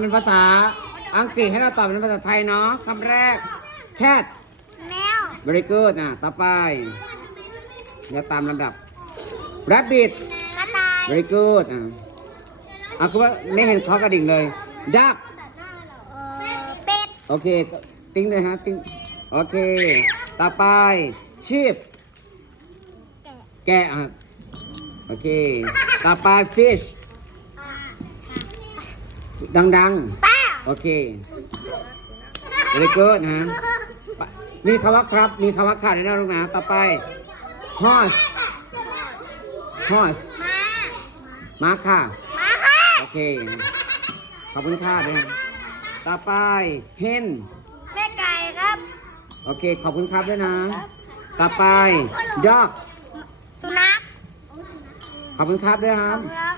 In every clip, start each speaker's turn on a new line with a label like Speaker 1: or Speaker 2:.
Speaker 1: เป็นภาษาอังกฤษให้เราตอบเป็นภาษาไทยเนาะคำแรก cat
Speaker 2: แมว
Speaker 1: very good อะต่อไปเดี๋ยวตามลำดับ rabbit
Speaker 2: กระต่าย
Speaker 1: very good อะอะคือว่าไม่เห็นเขากระดิ่งเลย duck
Speaker 2: เอ่อเป็ด
Speaker 1: โอเค ติ้งเลยฮะ ติ้ง โอเค ต่อไป sheep
Speaker 2: แกะ
Speaker 1: แกะอะโอเค ต่อไป fish ดัง
Speaker 2: ป้า
Speaker 1: ๆโอเค very good นะฮะปะมีคำว่าครับ มีคำว่าขาดในหน้าลูกนะต่อไป horse horse
Speaker 2: ม้า
Speaker 1: ม้าค่ะ
Speaker 2: ม้าค่ะ
Speaker 1: โอเค ขอบคุณค่ะด้วยนะต่อไป hen
Speaker 2: แม่ไก่ครับ
Speaker 1: โอเค ขอบคุณครับด้วยนะ ต่อไป dog
Speaker 2: สุนัข
Speaker 1: ขอบคุณครับด้วยครับ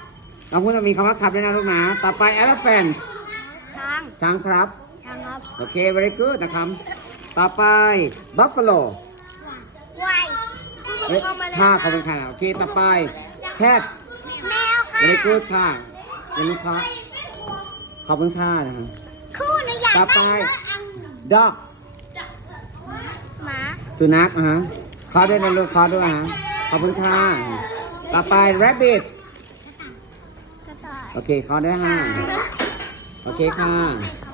Speaker 2: ครับ
Speaker 1: เราพูดมีคำว่าครับด้วยนะลูกนะต่อไป elephant
Speaker 2: ช้าง
Speaker 1: ช้างครับ
Speaker 2: ช้างครับ
Speaker 1: โอเค very good นะครับ ต่อไป buffalo
Speaker 2: ควาย
Speaker 1: เฮ้ยค่ะขอบคุณค่ะโอเค ต่อไป cat
Speaker 2: แมวค่ะ
Speaker 1: very good ค่ะเป็นลูกค้าขอบคุณค่ะนะครับ
Speaker 2: คู่หนูอยาก
Speaker 1: ต่อไป
Speaker 2: ได้รถอัน
Speaker 1: dog
Speaker 2: หมา
Speaker 1: สุนัขนะฮะขอด้วยนะลูกขอด้วยฮะขอบคุณค่ะ ต่อไป rabbit
Speaker 2: กระต่าย
Speaker 1: โอเคขอด้วยฮะโอเคค่ะ
Speaker 2: ข